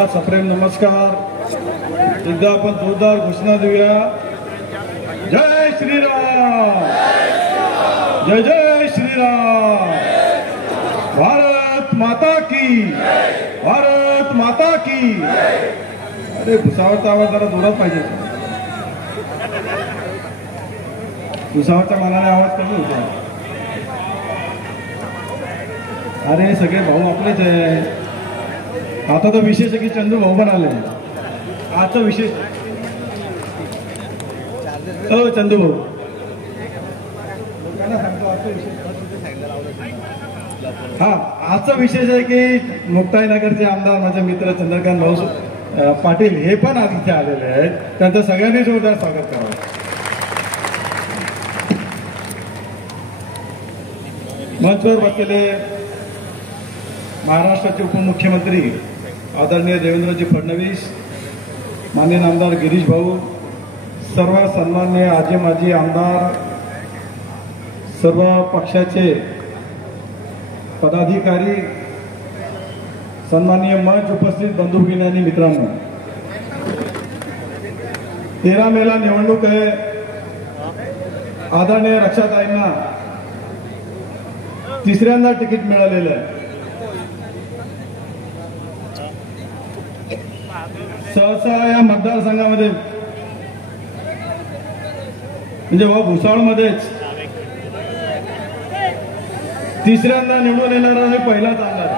सर्वांना सप्रेम नमस्कार। एकदा आपण जोरदार घोषणा देऊया। जय श्रीराम, जय जय श्रीराम। भारत माता की, भारत माता की। अरे भुसावळचा आवाज जरा जोरात पाहिजे। भुसावळच्या मानाने आवाज कमी होता। अरे सगळे भाऊ आपलेच आहे। आता तर विशेष आहे की चंदू भाऊ पण आले। आजचा विशेष चंदू भाऊ हा आजचा विशेष आहे की मुक्ताईनगरचे आमदार माझे मित्र चंद्रकांत भाऊ पाटील हे पण आज इथे आलेले आहेत। त्यांचं सगळ्यांनी जोरदार स्वागत करावं। मंचवर बसलेले महाराष्ट्राचे उपमुख्यमंत्री आदरणीय देवेंद्रजी फडणवीस, माननीय आमदार गिरीश भाऊ, सर्व सन्माननीय आजी माजी आमदार, सर्व पक्षाचे पदाधिकारी, सन्माननीय मंच उपस्थित बंधू भगिनी आणि मित्रांनो, 13 मेला निवडणूक आहे। आदरणीय रक्षाताईंना तिसऱ्यांदा तिकीट मिळालेलं आहे। सहसा या मतदारसंघामध्ये म्हणजे भुसावळमध्येच तिसऱ्यांदा निवडून येणारा हे पहिलाच आमदार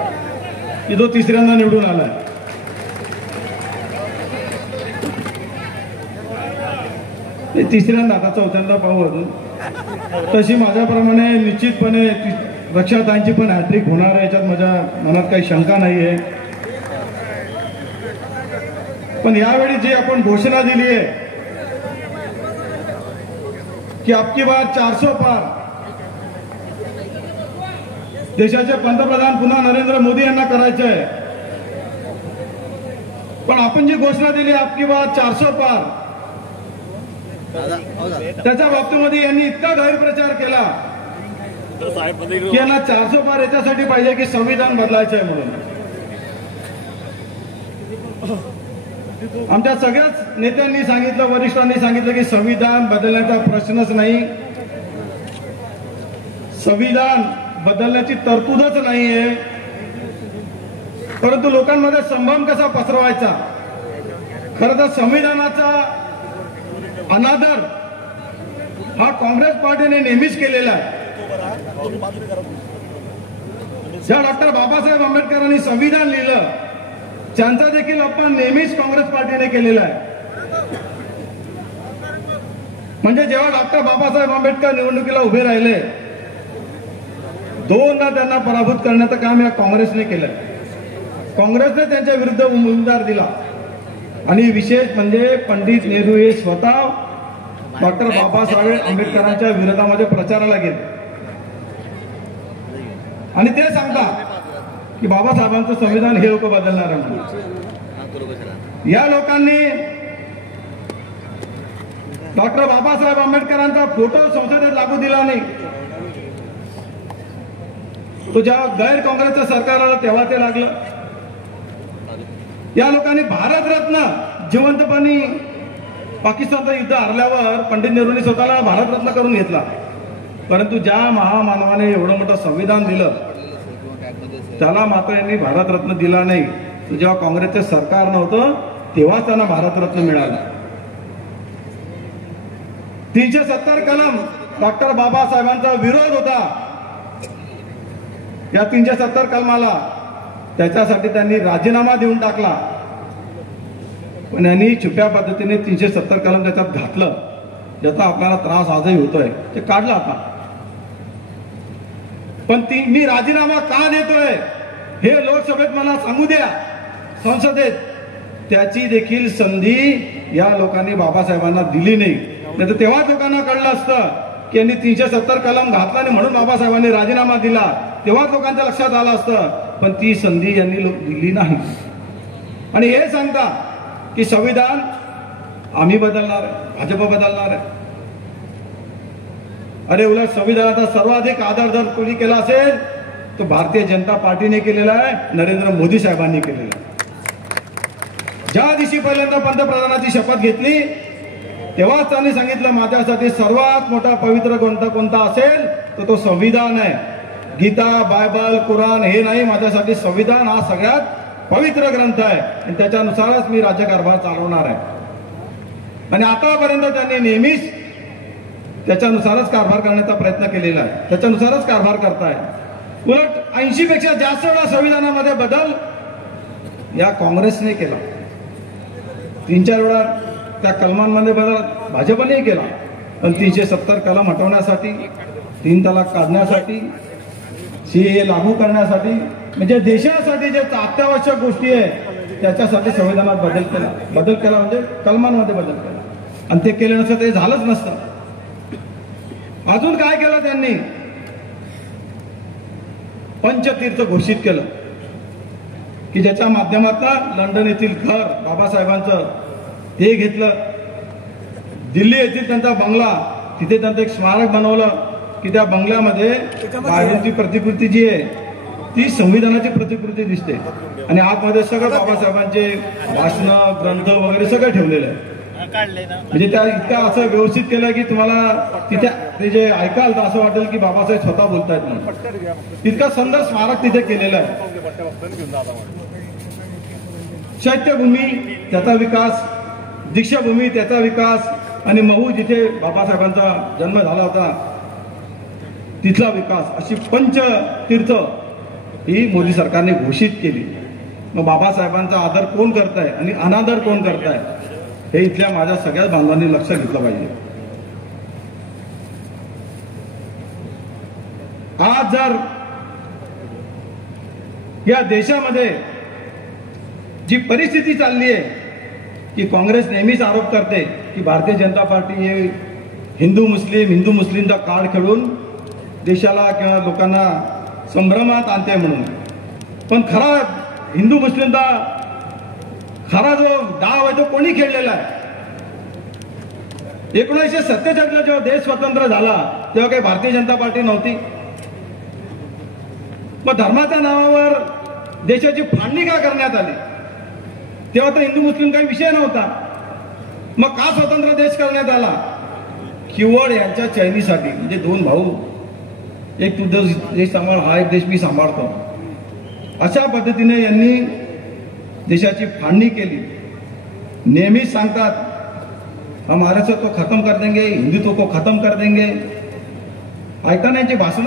की जो तिसऱ्यांदा निवडून आलाय। तिसऱ्यांदा आता चौथ्यांदा पाहू अजून। तशी माझ्याप्रमाणे निश्चितपणे रक्षाताईंची पण हॅट्रिक होणार आहे, याच्यात माझ्या मनात काही शंका नाहीये। पण यावेळी जी आपण घोषणा दिली आहे की अबकी बार 400 पार, देशाचे पंतप्रधान पुन्हा नरेंद्र मोदी यांना करायचे आहे। पण आपण जी घोषणा दिली अबकी बार 400 पार, त्याच्या बाबतीमध्ये यांनी इतका गैरप्रचार केला की यांना 400 पार याच्यासाठी पाहिजे की संविधान बदलायचं आहे म्हणून। आमच्या सगळ्याच नेत्यांनी सांगितलं, वरिष्ठांनी सांगितलं की संविधान बदलण्याचा प्रश्नच नाही, संविधान बदलण्याची तरतूदच नाहीये। परंतु लोकांमध्ये संभ्रम कसा पसरवायचा, खरं तर संविधानाचा अनादर हा काँग्रेस पार्टीने नेहमीच केलेला आहे। ज्या डॉक्टर बाबासाहेब आंबेडकरांनी संविधान लिहिलं त्यांचा देखील अपमान नेहमीच काँग्रेस पार्टीने केलेला आहे। म्हणजे जेव्हा डॉक्टर बाबासाहेब आंबेडकर निवडणुकीला उभे राहिले, दोनदा त्यांना पराभूत करण्याचं काम या काँग्रेसने केलं। काँग्रेसने त्यांच्या विरुद्ध उमेदवार दिला आणि विशेष म्हणजे पंडित नेहरू हे स्वतः डॉक्टर बाबासाहेब आंबेडकरांच्या विरोधामध्ये प्रचाराला गेले आणि ते सांगतात की बाबासाहेबांचं संविधान हे लोक बदलणार आहे। या लोकांनी डॉक्टर बाबासाहेब आंबेडकरांचा फोटो संसदेत लागू दिला नाही। तो जेव्हा गैर काँग्रेसचं सरकार आलं तेव्हा ते लागलं। या लोकांनी भारतरत्न जिवंतपणी पाकिस्तानचं युद्ध हरल्यावर पंडित नेहरूंनी स्वतःला भारतरत्न करून घेतला। परंतु ज्या महामानवाने एवढं मोठं संविधान दिलं त्याला मात्र यांनी भारतरत्न दिला नाही। जेव्हा काँग्रेसचं सरकार नव्हतं तेव्हा त्यांना भारतरत्न मिळाला। 370 कलम डॉक्टर बाबासाहेबांचा विरोध होता। या 370 कलमाला त्याच्यासाठी त्यांनी राजीनामा देऊन टाकला। पण यांनी छुप्या पद्धतीने 370 कलम त्याच्यात घातलं, ज्याचा आपल्याला त्रास आजही होतोय, ते काढलं आता। पण मी राजीनामा का देतोय हे लोकसभेत मला सांगू द्या, संसदेत। त्याची देखील संधी या लोकांनी बाबासाहेबांना दिली नाही। नाहीतर तेव्हा लोकांना कळलं असतं की यांनी 370 कलम घातला आणि म्हणून बाबासाहेबांनी राजीनामा दिला, तेव्हा लोकांच्या लक्षात आलं असतं। पण ती संधी यांनी दिली नाही आणि हे सांगता की संविधान आम्ही बदलणार आहे, भाजप बदलणार आहे। अरे उलट संविधानाचा सर्वाधिक आदर जर कोणी केला असेल तो भारतीय जनता पार्टीने केलेला आहे, नरेंद्र मोदी साहेबांनी केलेला आहे। ज्या दिवशी पहिल्यांदा पंतप्रधानाची शपथ घेतली तेव्हाच त्यांनी सांगितलं माझ्यासाठी सर्वात मोठा पवित्र ग्रंथ कोणता असेल तर तो संविधान आहे. गीता, बायबल, कुराण हे नाही, माझ्यासाठी संविधान हा सगळ्यात पवित्र ग्रंथ आहे आणि त्याच्यानुसारच मी राज्यकारभार चालवणार आहे. आणि आतापर्यंत त्यांनी नेहमीच त्याच्यानुसारच कारभार करण्याचा प्रयत्न केलेला आहे, त्याच्यानुसारच कारभार करताय. उलट 80 पेक्षा जास्त वेळा संविधानामध्ये बदल या काँग्रेसने केला. 3-4 वेळा त्या कलमांमध्ये बदल भाजपनेही केला. पण 370 कलम हटवण्यासाठी, 3 तलाक काढण्यासाठी, सीए लागू करण्यासाठी, म्हणजे देशासाठी जे अत्यावश्यक गोष्टी आहे त्याच्यासाठी संविधानात बदल केला म्हणजे कलमांमध्ये बदल केला. आणि ते केले नसतं ते झालंच नसतं. अजून काय केलं त्यांनी? पंचतीर्थ घोषित केलं की ज्याच्या माध्यमातून लंडन येथील घर बाबासाहेबांचं ते घेतलं, दिल्ली येथील त्यांचा बंगला, तिथे त्यांचं एक स्मारक बनवलं की त्या बंगल्यामध्ये बाहेरची प्रतिकृती जी आहे ती संविधानाची प्रतिकृती दिसते आणि आतमध्ये सगळं बाबासाहेबांचे भाषण, ग्रंथ वगैरे सगळं ठेवलेलं आहे. म्हणजे त्या इतका असं व्यवस्थित केलं की तुम्हाला तिथे ते जे ऐकाल तर असं वाटेल की बाबासाहेब स्वतः बोलतायत म्हणून. इतका सुंदर स्मारक तिथे केलेलं आहे. चैत्यभूमी त्याचा विकास, दीक्षाभूमी त्याचा विकास आणि महू जिथे बाबासाहेबांचा जन्म झाला होता तिथला विकास, अशी पंचतीर्थ ही मोदी सरकारने घोषित केली. मग बाबासाहेबांचा आदर कोण करताय आणि अनादर कोण करताय हे इथल्या माझ्या सगळ्याच बांधवांनी लक्ष घेतलं पाहिजे. आज जर या देशामध्ये जी परिस्थिती चालली आहे की काँग्रेस नेहमीच आरोप करते की भारतीय जनता पार्टी हे हिंदू मुस्लिमचा कार्ड खेळून देशाला किंवा लोकांना संभ्रमात आणते म्हणून. पण खरा हिंदू मुस्लिमचा खरा जो डाव आहे तो कोणी खेळलेला आहे? 1947 ला जेव्हा देश स्वतंत्र झाला तेव्हा काही भारतीय जनता पार्टी नव्हती. मग धर्माच्या नावावर देशाची फाळणी का करण्यात आली? तेव्हा तर हिंदू मुस्लिम काही विषय नव्हता. मग का स्वतंत्र देश करण्यात आला? केवळ यांच्या चैनीसाठी. म्हणजे 2 भाऊ, एक तू देश सांभाळ, हा एक देश मी सांभाळतो, अशा पद्धतीने यांनी देशाची फाळणी केली. नेहमीच सांगतात हम महाराष्ट्र को खत्म कर देंगे, हिंदुत्व को खत्म कर देंगे. ऐका ना यांची भाषण.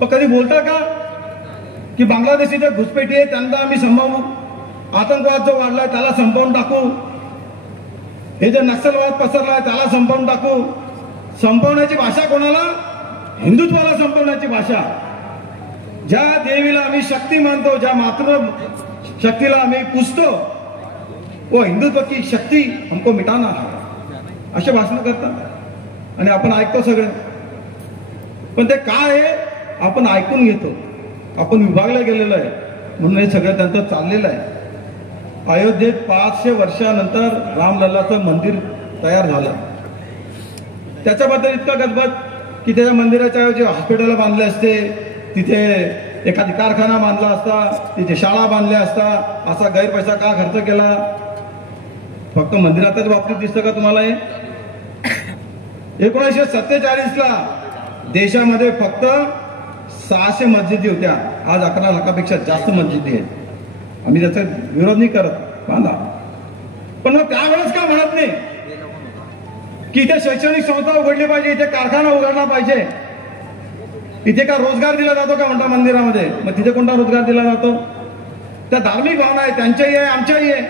पण कधी बोलता का की बांगलादेशी जे घुसपेटी आहे त्यांना आम्ही संपवू, आतंकवाद जो वाढलाय त्याला संपवून टाकू, हे जे नक्षलवाद पसरलाय त्याला संपवून टाकू. संपवण्याची भाषा कोणाला? हिंदुत्वाला संपवण्याची भाषा. ज्या देवीला आम्ही शक्ती मानतो, ज्या मातृ शक्तीला आम्ही पूजतो, वो हिंदुत्व की शक्ती हमको मिटाना है, असे भाषण करतात आणि आपण ऐकतो सगळं. पण ते काय आहे आपण ऐकून घेतो. आपण विभागलं गेलेलं आहे म्हणून हे सगळं त्यांचं चाललेलं आहे. अयोध्येत 500 वर्षानंतर रामलल्लाचं मंदिर तयार झालं. त्याच्याबद्दल इतका गदगद की त्याच्या मंदिराच्या ऐवजी हॉस्पिटल बांधले असते, तिथे एखादी कारखाना बांधला असता, तिथे शाळा बांधल्या असता. असा गैरपैसा का खर्च केला? फक्त मंदिराच्याच बाबतीत दिसतं का तुम्हाला हे? 1947 ला देशामध्ये फक्त 600 मस्जिदी होत्या. आज 11 लाखापेक्षा जास्त मस्जिदी आहेत. आम्ही त्याचा विरोध नाही करत, बांधा. पण मग त्यावेळेस का म्हणत नाही की इथे शैक्षणिक संस्था उघडली पाहिजे, इथे कारखाना उघडला पाहिजे, इथे का रोजगार दिला जातो का म्हणता मंदिरामध्ये? मग तिथे कोणता रोजगार दिला जातो? त्या धार्मिक भावना आहे, त्यांच्याही आहे, आमच्याही आहे.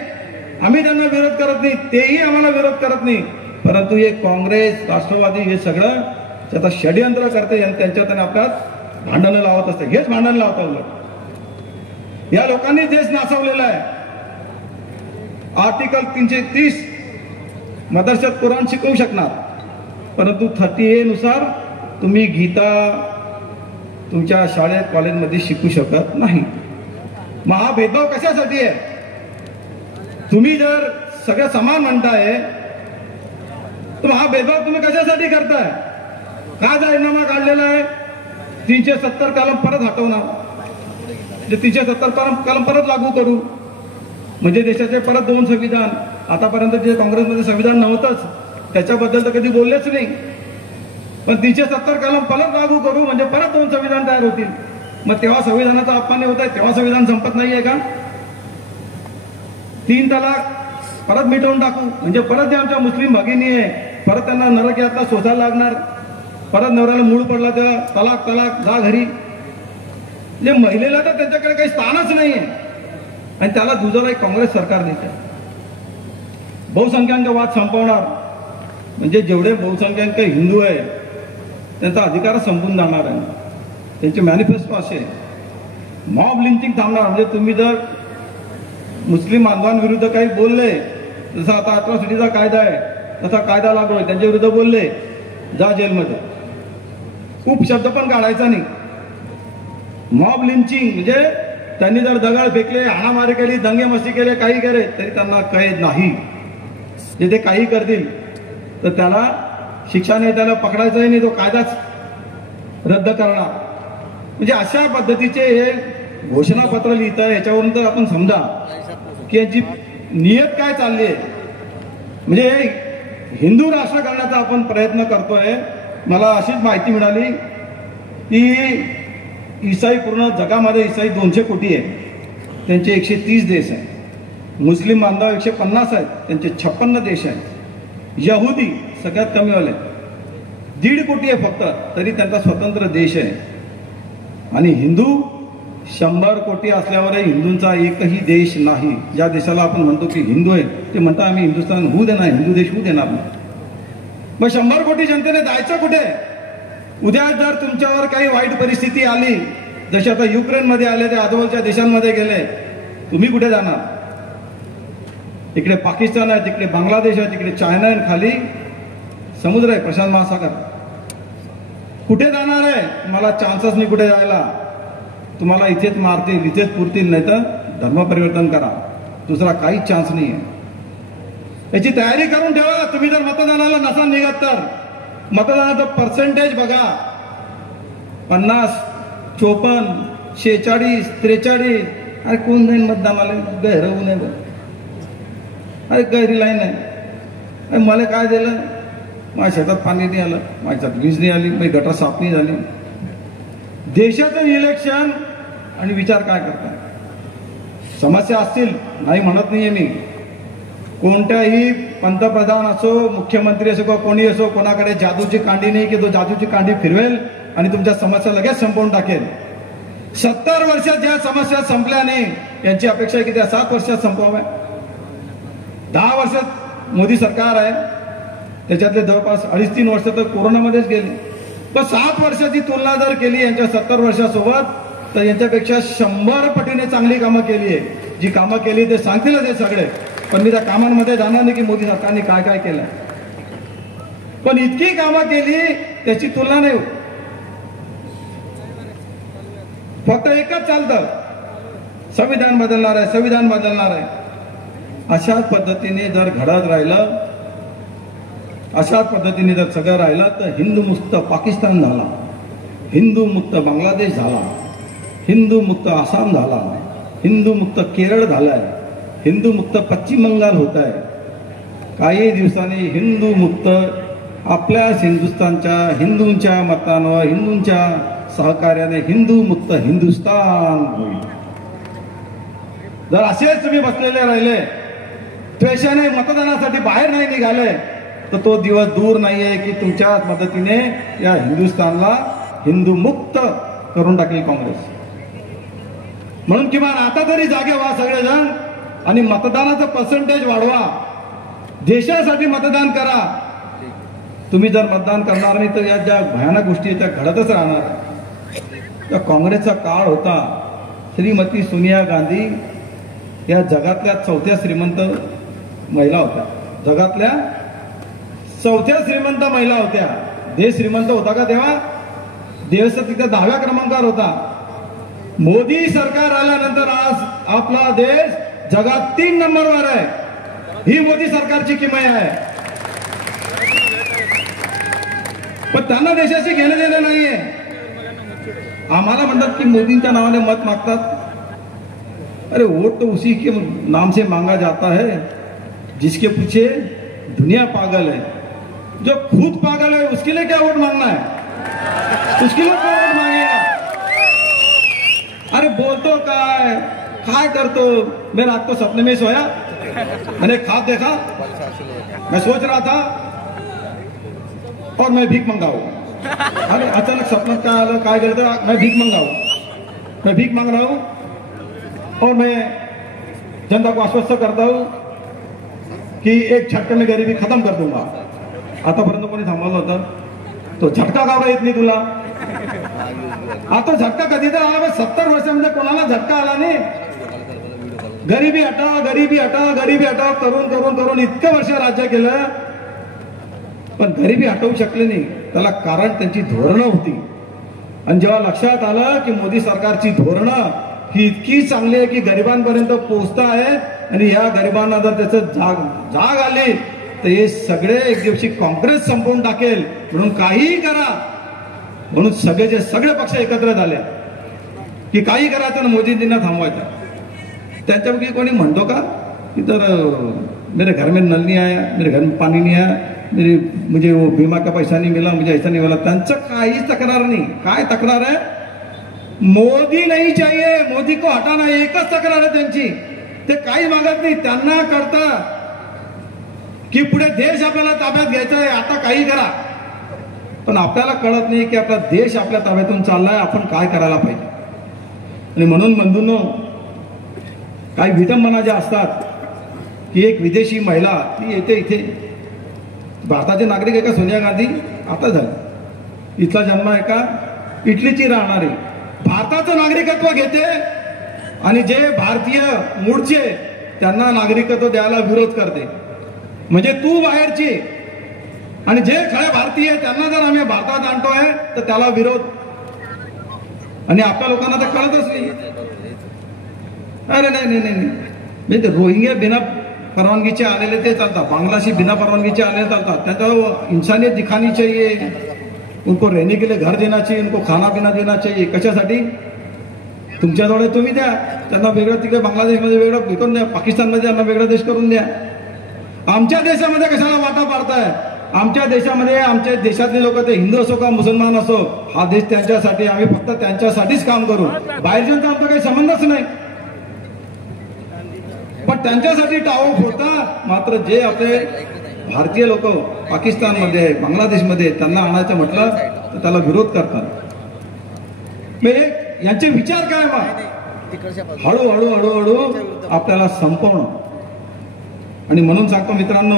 आम्ही त्यांना विरोध करत नाही, तेही आम्हाला विरोध करत नाही. परंतु हे काँग्रेस, राष्ट्रवादी हे सगळं त्याचा षडयंत्र करते आणि त्यांच्यात आपल्यात भांडणं लावत असते. हेच भांडण लावतात. या लोकांनी देश नासवलेला आहे. आर्टिकल 330 मदरशात कुराण शिकवू शकणार, परंतु 30A नुसार तुम्ही गीता तुमच्या शाळेत कॉलेजमध्ये शिकू शकत नाही. मग हा भेदभाव कशासाठी आहे? तुम्ही जर सगळं समान म्हणताय तर हा भेदभाव तुम्ही कशासाठी करताय? का जाहीरनामा काढलेला आहे? 370 कलम परत हटवणार, 370 कलम परत लागू करू. म्हणजे देशाचे परत 2 संविधान. आतापर्यंत जे काँग्रेसमध्ये संविधान नव्हतंच त्याच्याबद्दल तर कधी बोललेच नाही, पण 370 कलम परत लागू करू म्हणजे परत 2 संविधान तयार होतील. मग तेव्हा संविधानाचा अपमान होत आहे, तेव्हा संविधान संपत नाहीये का? 3 तलाक परत मिटवून टाकू म्हणजे परत जे आमच्या मुस्लिम भगिनी आहे परत त्यांना नरक यातना सोसायला लागणार. परत नवऱ्याला मूळ पडला तर तलाक तलाक जा घरी. म्हणजे महिलेला तर त्यांच्याकडे काही स्थानच नाहीये आणि त्याला दुजोरा एक काँग्रेस सरकार देते. बहुसंख्याक वाद संपवणार म्हणजे जेवढे बहुसंख्याक हिंदू आहे त्यांचा अधिकार संपून जाणार आहे. त्यांचे मॅनिफेस्टो असे मॉब लिंचिंग थांबणार. म्हणजे तुम्ही जर मुस्लिम बांधवांविरुद्ध काही बोलले, जसं आता अट्रॉसिटीचा कायदा आहे तसा कायदा लागू आहे, त्यांच्या विरुद्ध बोलले जा जेलमध्ये. खूप शब्द पण काढायचा नाही. मॉब लिंचिंग म्हणजे त्यांनी जर दगड फेकले, हाणामारी केली, दंगे मस्ती केले, काही केले तरी त्यांना कैद नाही. जे ते काही करतील तर त्याला शिक्षा नाही, त्याला पकडायचंही नाही, तो कायदाच रद्द करणार. म्हणजे अशा पद्धतीचे हे घोषणापत्र लिहितं. याच्यावरून तर आपण समजा की यांची नियत काय चालली आहे. म्हणजे हिंदू राष्ट्र करण्याचा आपण प्रयत्न करतोय. मला अशीच माहिती मिळाली की ईसाई पूर्ण जगामध्ये ईसाई 200 कोटी आहे, त्यांचे 130 देश आहे. मुस्लिम बांधव 150 आहेत, त्यांचे 56 देश आहेत. यहुदी सगळ्यात कमी वाले 1.5 कोटी आहे फक्त, तरी त्यांचा स्वतंत्र देश आहे. आणि हिंदू 100 कोटी असल्यावरही हिंदूंचा एकही देश नाही. ज्या देशाला आपण म्हणतो की हिंदू आहे ते म्हणता आम्ही हिंदुस्थान होऊ देणार, हिंदू देश होऊ देणार नाही. मग 100 कोटी जनतेने जायचं कुठे? उद्या जर तुमच्यावर काही वाईट परिस्थिती आली, जशी आता युक्रेनमध्ये आले, ते आजूबाजूच्या देशांमध्ये गेले, तुम्ही कुठे जाणार? इकडे पाकिस्तान आहे, तिकडे बांगलादेश आहे, तिकडे चायना आहे, खाली समुद्र आहे, प्रशांत महासागर. कुठे जाणार आहे? मला चान्सच नाही कुठे जायला. तुम्हाला इथेच मारतील, इथेच पुरतील, नाही तर धर्म परिवर्तन करा. दुसरा काहीच चान्स नाही आहे. याची तयारी करून ठेवा. तुम्ही जर मतदानाला नसाल निघत तर मतदानाचं पर्सेंटेज बघा. 50, 54, 46, 43. अरे कोण जाईल मतदानाला? गैरवू नये बरं. अरे गैरी लाईन आहे. अरे मला काय दिलं? माझ्या शेतात पाणी नाही आलं, माझ्या शेतात वीज नाही आली, माझी गटर साफ नाही झाली. देशाचं इलेक्शन आणि विचार काय करता? समस्या असतील, नाही म्हणत नाहीये मी. कोणत्याही पंतप्रधान असो, मुख्यमंत्री असो, कोणी असो, कोणाकडे जादूची कांडी नाही की तो जादूची कांडी फिरवेल आणि तुमच्या समस्या लगेच संपवून टाकेल. 70 वर्षात ज्या समस्या संपल्या नाही यांची अपेक्षा आहे की त्या 7 वर्षात संपवाव्या. 10 वर्षात मोदी सरकार आहे, त्याच्यातले जवळपास 2.5-3 वर्ष तर कोरोनामध्येच गेले. पण 7 वर्षाची तुलना जर केली यांच्या 70 वर्षासोबत तर यांच्यापेक्षा 100 पटीने चांगली कामं केली आहे. जी कामं केली ते सांगतीलच हे सगळे, पण मी त्या कामांमध्ये जाणार नाही की मोदी सरकारने काय काय केलं. पण इतकी कामं केली त्याची तुलना नाही होत. फक्त एकच चालतं, संविधान बदलणार आहे, संविधान बदलणार आहे. अशाच पद्धतीने जर घडत राहिलं, अशाच पद्धतीने जर सगळं राहिलं तर हिंदू मुक्त पाकिस्तान झाला, हिंदू मुक्त बांगलादेश झाला, हिंदू मुक्त आसाम झाला, हिंदू मुक्त केरळ झालाय, हिंदू मुक्त पश्चिम बंगाल होत आहे. काही दिवसांनी हिंदू मुक्त आपल्याच हिंदुस्थानच्या हिंदूंच्या मतांवर, हिंदूंच्या सहकार्याने हिंदू मुक्त हिंदुस्थान होईल. जर असेच तुम्ही बसलेले राहिले, द्वेषाने मतदानासाठी बाहेर नाही निघाले, तर तो दिवस दूर नाहीये की तुमच्याच मदतीने या हिंदुस्थानला हिंदू मुक्त करून टाकेल काँग्रेस. म्हणून किमान आता तरी जागे व्हा सगळेजण आणि मतदानाचं पर्सेंटेज वाढवा. देशासाठी मतदान करा. तुम्ही जर मतदान करणार नाही तर या ज्या भयानक गोष्टी त्या घडतच राहणार. त्या काँग्रेसचा काळ होता. श्रीमती सोनिया गांधी या जगातल्या 4थ्या श्रीमंत महिला होत्या. जगातल्या 4थ्या श्रीमंत महिला होत्या. देश श्रीमंत होता का तेव्हा? देश तिथे 10व्या क्रमांकावर होता. मोदी सरकार आल्यानंतर आज आपला देश जगात 3 नंबरवर आहे. ही मोदी सरकारची किमया आहे. पण त्यांना देशाशी घेणं देणं नाहीये. आम्हाला म्हणतात की मोदींच्या नावाने मत मागतात. अरे वोट तो उसी के नाम से मांगा जाता है जिसके पीछे दुनिया पागल है। जो खुद पागल है उसके लिए क्या वोट मांगना है? उसके लिए क्या वोट मांगेगा? अरे बोलतो काय करतो? मैं रात को सपने में सोया, मैंने ख्वाब देखा, मैं सोच रहा था और मैं भीख मंगाऊ। अरे अचानक सपना काय आलं, काय करतो? मैं भीख मंगाऊ, मैं भीख मांग रहा हूं और मैं जनता को आश्वस्त करता हूं कि एक झटके में गरीबी खत्म कर दूंगा। आतापर्यंत कोणी थांबवलं होतं? तो झटका का येत नाही तुला? आता झटका कधी तर आला? 70 वर्षामध्ये कोणाला झटका आला नाही? गरिबी हटाव, गरिबी हटाव, गरिबी हटाव करून करून करून इतकं वर्ष राज्य केलं, पण गरिबी हटवू शकले नाही। त्याला कारण त्यांची धोरणं होती। आणि जेव्हा लक्षात आलं की मोदी सरकारची धोरणं ही इतकी चांगली आहे की गरिबांपर्यंत पोहोचता आहे आणि या गरिबांना जर त्याचं जाग आली तर हे सगळे एक दिवशी काँग्रेस संपवून टाकेल, म्हणून काहीही करा म्हणून सगळेचे सगळे पक्ष एकत्र झाले की काही करायचं ना मोदींना थांबवायचं। त्यांच्यापैकी कोणी म्हणतो का की तर मेरे घर में नल नहीं आया, मेरे घर में पानी नहीं आया, मुझे वो बीमा का पैसा नहीं मिला, मुझे ऐसा नहीं मिला? त्यांचं काहीच तक्रार नाही। काय तक्रार आहे? मोदी नहीं चाहिए, मोदी को हटाना, एकच तक्रार आहे त्यांची। ते काही मागत नाही, त्यांना करता की पुढे देश आपल्याला ताब्यात घ्यायचा आहे, आता काही करा। पण आपल्याला कळत नाही की आपला देश आपल्या ताब्यातून चाललाय, आपण काय करायला पाहिजे। आणि म्हणून बंधूंनो, काही विडंबना ज्या असतात की एक विदेशी महिला ती येते इथे, भारताचे नागरिक आहे का सोनिया गांधी? आता झालं, इथला जन्म आहे का? इटलीची राहणारी भारताचं नागरिकत्व घेते आणि जे भारतीय मूळचे त्यांना नागरिकत्व द्यायला विरोध करते। म्हणजे तू बाहेरची आणि जे खरे भारतीय त्यांना जर आम्ही भारतात आणतोय तर त्याला विरोध। आणि आपल्या लोकांना तर कळतच नाही। अरे नाही नाही नाही, म्हणजे रोहिंग्या बिना परवानगीचे आलेले ते चालतात, बांग्लादेशी बिना परवानगीचे आलेले चालतात। त्यांना इंसानियत दिखानी चाहिए, उनको रहने के लिए घर देना चाहिए, उनको खाना पीना देना चाहिए। कशासाठी? तुमच्याजवळ तुम्ही द्या त्यांना वेगळं, तिकडे बांगलादेशमध्ये वेगळं विकून द्या, पाकिस्तानमध्ये त्यांना वेगळा देश करून द्या। आमच्या देशामध्ये कशाला वाटा पाडताय? आमच्या देशामध्ये आमच्या देशातले लोक, ते हिंदू असो का मुसलमान असो, हा देश त्यांच्यासाठी, आम्ही फक्त त्यांच्यासाठीच काम करू, बाहेरच्यांचा आमचा काही संबंधच नाही। पण त्यांच्यासाठी टाळू फोडता, मात्र जे आपले भारतीय लोक पाकिस्तानमध्ये, बांगलादेशमध्ये त्यांना आणायचं म्हटलं तर त्याला विरोध करतात। यांचे विचार काय? मग हळूहळू हळूहळू आपल्याला संपवणं। आणि म्हणून सांगतो मित्रांनो,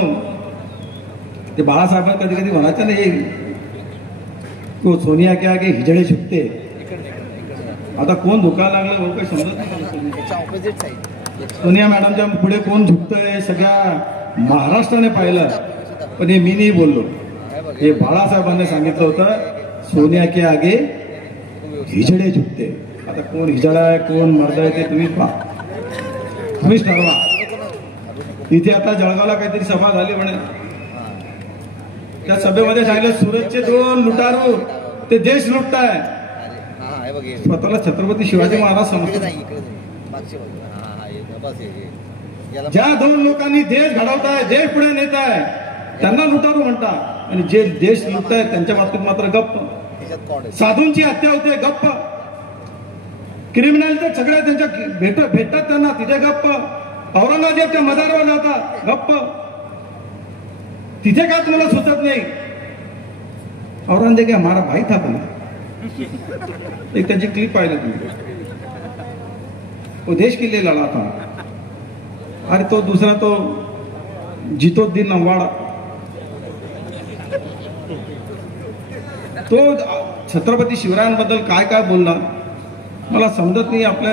ते बाळासाहेब कधी कधी म्हणायचं नाही तो सोनिया के आगे हिजडे झुकते। आता कोण धुकायला लागलं हो काही समजत नाही। सोनिया मॅडमच्या पुढे कोण झुकतंय सगळ्या महाराष्ट्राने पाहिलं, पण हे मी नाही बोललो, हे बाळासाहेबांनी सांगितलं होतं, सोनिया के आगे हिजडे झुकते। आता कोण हिजडा आहे कोण मर्द आहे ते तुम्हीच ठरवा। इथे आता जळगावला काहीतरी सभा झाली म्हणे, त्या सभेमध्ये सांगितलं सुरतचे 2 लुटारू ते देश लुटताय, स्वतःला छत्रपती शिवाजी महाराज समजतात। ज्या 2 लोकांनी देश घडवताय, देश पुढे नेताय, त्यांना लुटारू म्हणतात, आणि जे देश लुटताय त्यांच्या बाबतीत मात्र गप्प। साधूंची हत्या होते गप्प, क्रिमिनल तर सगळे त्यांच्या भेटतात त्यांना तिथे गप्प, औरंगजेबच्या मदारावर जातात गप्प, तिथे काय तुम्हाला सुचत नाही? औरंगजेब काय हमारा भाई था पण एक त्यांची क्लिप पाहिली तुम्ही, वो देश के लिए लड़ा था। अरे तो दूसरा तो जितुद्दीन अवाड़ा, तो छत्रपती शिवरायांबद्दल काय काय बोलला मला समजत नाही। आपल्या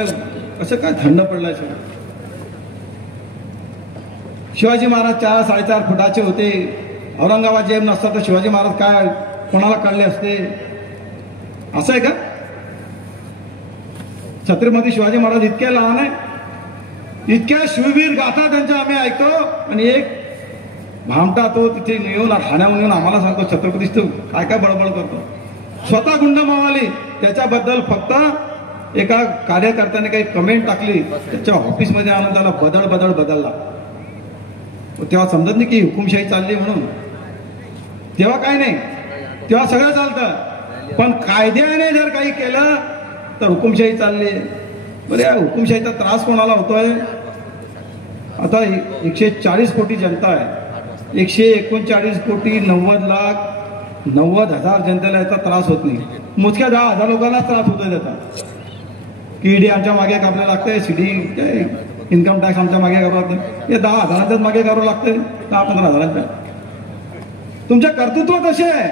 असं काय थंड पडलाय सगळं। शिवाजी महाराज 4-4.5 फुटाचे होते, औरंगाबाद नसता तर शिवाजी महाराज काय कोणाला काढले असते? असं आहे का? छत्रपती शिवाजी महाराज इतके लहान आहे, इतक्या शिववीर गाथा त्यांच्या आम्ही ऐकतो, आणि एक भामटा तो तिथे येऊन ठाण्याहून येऊन आम्हाला सांगतो छत्रपती काय काय बळबळ करतो। स्वतः गुंड मावाली, त्याच्याबद्दल फक्त एका कार्यकर्त्याने काही कमेंट टाकली, त्याच्या ऑफिसमध्ये आणून त्याला बदलला. तेव्हा समजत नाही की हुकुमशाही चालली म्हणून. तेव्हा काय नाही, तेव्हा सगळं चालतं. पण कायद्याने जर काही केलं तर हुकुमशाही चालली. बरं, या हुकुमशाहीचा त्रास कोणाला होतोय? आता 140 कोटी जनता आहे, 139 कोटी 90,000 जनतेला याचा त्रास होत नाही. मोजक्या 10,000 लोकांनाच त्रास होतोय त्याचा. की ईडी आमच्या मागे कापलं लागतंय, सीडी इन्कम टॅक्स आमच्या मागे करावं लागतं. हे 10,000च्याच मागे करावं लागतंय, 10-15,000च्या. तुमचे कर्तृत्व तसे आहे,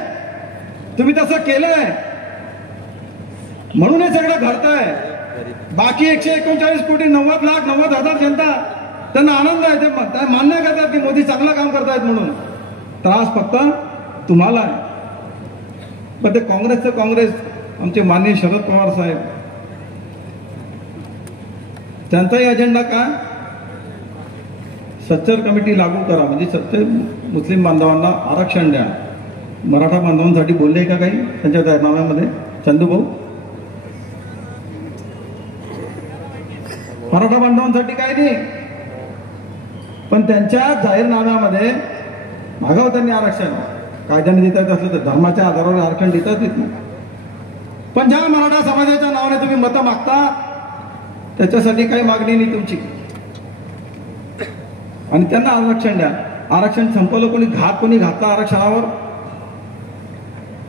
तुम्ही तसं केलंय म्हणून हे सगळं घडतंय. बाकी 139 कोटी 90,000 जनता, त्यांना आनंद आहे, ते मान्य करतात की मोदी चांगलं काम करतायत म्हणून. त्रास फक्त तुम्हाला आहे. पण ते काँग्रेस आमचे माननीय शरद पवार साहेब, त्यांचाही अजेंडा काय? सच्चर कमिटी लागू करा, म्हणजे सच्चे मुस्लिम बांधवांना आरक्षण द्या. मराठा बांधवांसाठी बोलले का काही त्यांच्या जाहीरनाम्यामध्ये? चंदूभाऊ, मराठा बांधवांसाठी काय नाही, पण त्यांच्या जाहीरनाम्यामध्ये मागाव त्यांनी आरक्षण कायद्याने देता येत असलं तर धर्माच्या आधारावर आरक्षण देतात येत नाही. पण ज्या मराठा समाजाच्या नावाने तुम्ही मतं मागता त्याच्यासाठी काही मागणी नाही तुमची, आणि त्यांना आरक्षण द्या. आरक्षण संपवलं कोणी? कोणी घातला आरक्षणावर?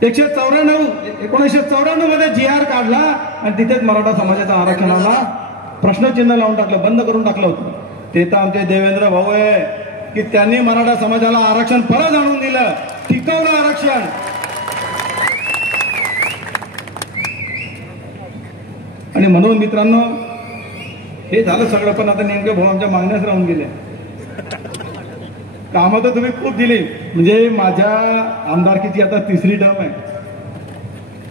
1994 मध्ये GR काढला आणि तिथेच मराठा समाजाच्या आरक्षणाला प्रश्नचिन्ह लावून टाकलं, बंद करून टाकलं होतं. ते तर आमचे देवेंद्र भाऊ आहे की त्यांनी मराठा समाजाला आरक्षण परत आणून दिलं, टिकवलं आरक्षण. आणि म्हणून मित्रांनो, हे झालं सगळं, पण आता नेमके भाऊ आमच्या मागण्यास राहून गेले. कामं तर तुम्ही खूप दिली, म्हणजे माझ्या आमदारकीची आता 3री टर्म आहे.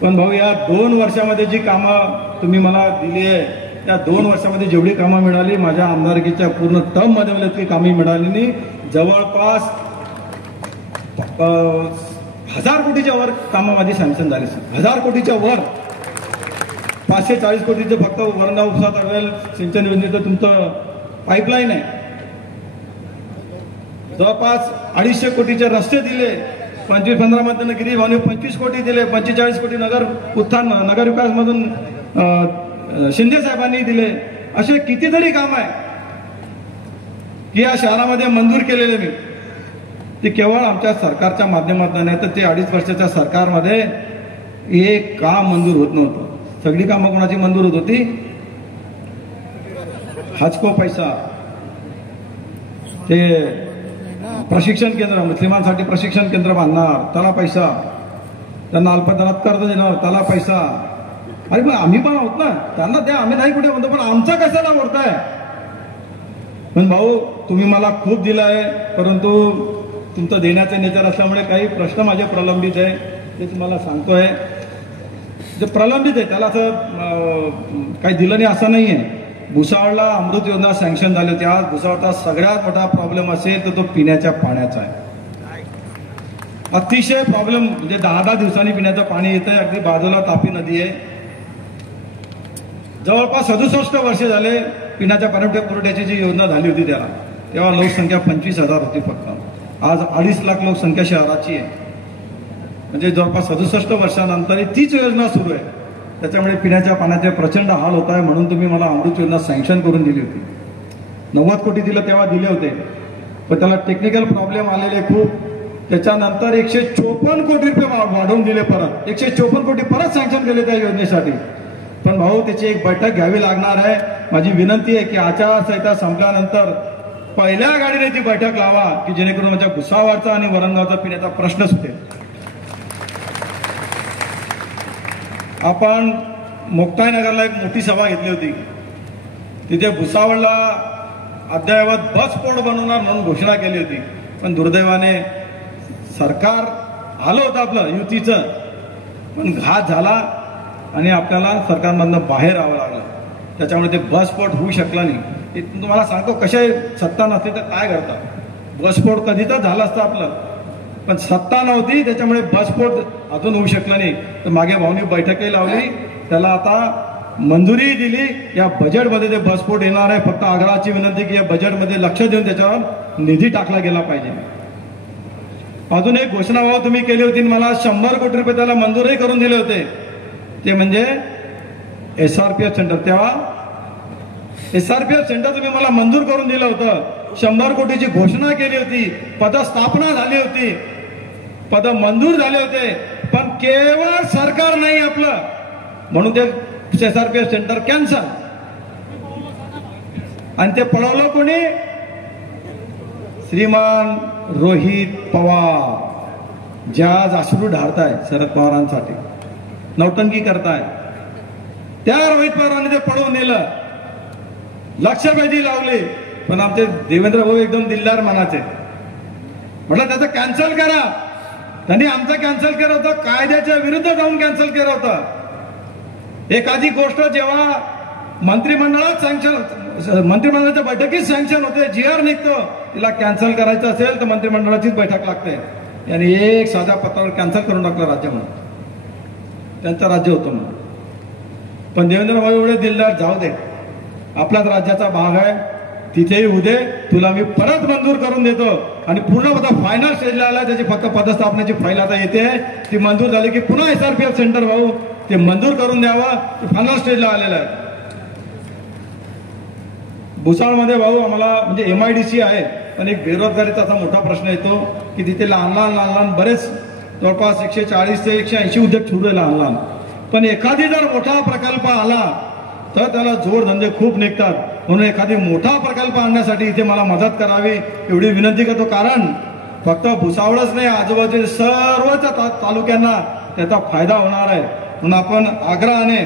पण भाऊ, या 2 वर्षामध्ये जी कामं तुम्ही मला दिली आहे, त्या 2 वर्षामध्ये जेवढी कामं मिळाली, माझ्या आमदारकीच्या पूर्ण टर्म मध्ये मला ती कामं मिळाली नाही. जवळपास 1000 कोटीच्या वर कामं माझी सँक्शन झाली. 1000 कोटीच्या वर. 540 कोटीचं फक्त वरणा उपसा तळेल सिंचन योजनेचं तुमचं पाईपलाईन आहे. जवळपास 250 कोटीचे रस्ते दिले. 25-15 मध्ये गिरीश भाऊने 25 कोटी दिले. 45 कोटी नगर उत्थान नगर विकास मधून शिंदे साहेबांनी दिले. असे कितीतरी काम आहे की या शहरामध्ये मंजूर केलेले मी. ते केवळ आमच्या सरकारच्या माध्यमातून नाही, तर ते 2.5 वर्षाच्या सरकारमध्ये एक काम मंजूर होत नव्हतं. सगळी कामं कोणाची मंजूर होत होती? हजको पैसा, ते प्रशिक्षण केंद्र, मुस्लिमांसाठी प्रशिक्षण केंद्र बांधणार, त्याला पैसा. त्यांना अल्पदरात कर्ज देणार, त्याला पैसा. अरे पण आम्ही पण आहोत ना, त्यांना द्या, आम्ही नाही कुठे म्हणतो, पण आमचा कशाला मोडताय? पण भाऊ, तुम्ही मला खूप दिलं आहे, परंतु तुमचं देण्याचं नेचर असल्यामुळे काही प्रश्न माझे प्रलंबित आहे, ते तुम्हाला सांगतोय. जे प्रलंबित आहे त्याला असं काही दिलं नाही असं नाही आहे. भुसावळला अमृत योजना सँक्शन झाली होती. आज भुसावळचा सगळ्यात मोठा प्रॉब्लेम असेल तर तो पिण्याच्या पाण्याचा आहे. अतिशय प्रॉब्लेम, म्हणजे 10-10 दिवसांनी पिण्याचं पाणी येत आहे. अगदी बाजूला तापी नदी आहे. जवळपास 67 वर्ष झाले पिण्याच्या पुरवठ्याची जी योजना झाली होती त्याला, तेव्हा लोकसंख्या 25,000 होती फक्त. आज 2.5 लाख लोकसंख्या शहराची आहे. म्हणजे जवळपास 67 वर्षानंतर तीच योजना सुरू आहे. त्याच्यामुळे पिण्याच्या पाण्याचे प्रचंड हाल होत आहे. म्हणून तुम्ही मला अमृत योजना सँक्शन करून दिली होती. 90 कोटी दिलं तेव्हा दिले होते, पण त्याला टेक्निकल प्रॉब्लेम आलेले खूप. त्याच्यानंतर 154 कोटी रुपये वाढवून दिले, परत 154 कोटी परत सँक्शन केले त्या योजनेसाठी. पण भाऊ, त्याची एक बैठक घ्यावी लागणार आहे. माझी विनंती आहे की आचारसंहिता संपल्यानंतर पहिल्या गाडीने ती बैठक लावा, की जेणेकरून माझ्या भुसावळचा आणि वरणगावचा पिण्याचा प्रश्न सुटेल. आपण मोक्ताई नगरला एक मोठी सभा घेतली होती. तिथे भुसावळला अद्ययावत बस पोर्ट बनवणार म्हणून घोषणा केली होती. पण दुर्दैवाने सरकार आलं होतं आपलं युतीचं, पण घात झाला आणि आपल्याला सरकारमधनं बाहेर यावं लागलं. त्याच्यामुळे ते बस पोर्ट होऊ शकला नाही. ते तुम्हाला सांगतो, कशा सत्ता नसते तर काय करतात. बस पोर्ट कधी तर झालं असतं आपलं, पण सत्ता नव्हती, त्याच्यामुळे बस पोर्ट अजून होऊ शकला नाही. तर मागे भाऊनी बैठकही लावली. त्याला आता मंजुरी दिली. या बजेटमध्ये ते बसपोर्ट येणार आहे. फक्त आग्रहाची विनंती की या बजेटमध्ये लक्ष देऊन त्याच्यावर निधी टाकला गेला पाहिजे. अजून एक घोषणा भाऊ तुम्ही केली होती, मला 100 कोटी रुपये त्याला मंजूरही करून दिले होते. ते म्हणजे SRPF सेंटर. तेव्हा SRPF सेंटर तुम्ही मला मंजूर करून दिलं होतं. 100 कोटीची घोषणा केली होती. पदस्थापना झाली होती. पद मंजूर झाले होते. पण केवळ सरकार नाही आपलं, म्हणून ते SRPF सेंटर कॅन्सल. आणि ते पळवलं कोणी? श्रीमान रोहित पवार, ज्या आज अश्रू ढाळताय शरद पवारांसाठी, नौटंकी करताय, त्या रोहित पवारांनी ते पळवून नेलं. लक्षवेधी लावली. पण आमचे देवेंद्र भाऊ एकदम दिलदार मनाचे, म्हटलं त्याचं कॅन्सल करा. त्यांनी आमचं कॅन्सल केलं होतं, कायद्याच्या विरुद्ध जाऊन कॅन्सल केलं होतं. एखादी गोष्ट जेव्हा मंत्रिमंडळाच्या बैठकीत सँक्शन होते, GR निघतो, तिला कॅन्सल करायचं असेल तर मंत्रिमंडळाचीच बैठक लागते. आणि एक साध्या पत्रावर कॅन्सल करून टाकलं राज्य म्हणून. त्यांचं राज्य होतं म्हणून. पण देवेंद्र भाऊ एवढे दिलदार, जाऊ दे आपल्याच राज्याचा भाग आहे, तिथेही होऊ दे, तुला मी परत मंजूर करून देतो. आणि पूर्ण फायनल स्टेजला आला. त्याची फक्त पदस्थापनेची फाईल आता येते. ती मंजूर झाली की पुन्हा SRPF सेंटर भाऊ ते मंजूर करून द्यावं. ते फायनल स्टेजला आलेलं आहे. भुसावळमध्ये भाऊ आम्हाला म्हणजे MIDC आहे, पण एक बेरोजगारीचा असा मोठा प्रश्न येतो की तिथे लहान बरेच जवळपास 140 ते 180 उद्योग सुरू आहे लहान. पण एखादी जर मोठा प्रकल्प आला तर त्याला जोडधंदे खूप निघतात. म्हणून एखादी मोठा प्रकल्प आणण्यासाठी इथे मला मदत करावी एवढी विनंती करतो. कारण फक्त भुसावळच नाही, आजूबाजूच्या सर्वच तालुक्यांना त्याचा फायदा होणार आहे. म्हणून आपण आग्रहाने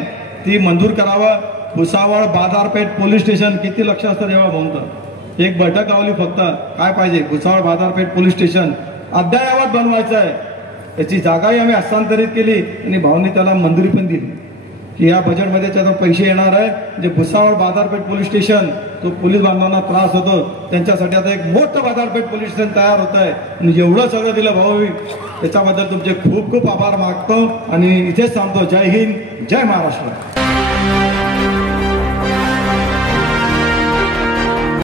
ती मंजूर करावं. भुसावळ बाजारपेठ पोलीस स्टेशन किती लक्ष असतं तेव्हा भाऊंचं. एक बैठक लावली फक्त, काय पाहिजे, भुसावळ बाजारपेठ पोलीस स्टेशन अद्ययावत बनवायचं आहे. त्याची जागाही आम्ही हस्तांतरित केली आणि भाऊंनी त्याला मंजुरी पण दिली की या बजेटमध्ये त्याचा पैसे येणार आहे. म्हणजे भुसावळ बाजारपेठ पोलीस स्टेशन, तो पोलीस बांधवांना त्रास होतो त्यांच्यासाठी आता एक मोठं बाजारपेठ पोलीस स्टेशन तयार होत आहे. आणि एवढं सगळं दिलं भाऊ, त्याच्याबद्दल तुमचे खूप खूप आभार मागतो आणि इथेच थांबतो. जय हिंद, जय महाराष्ट्र.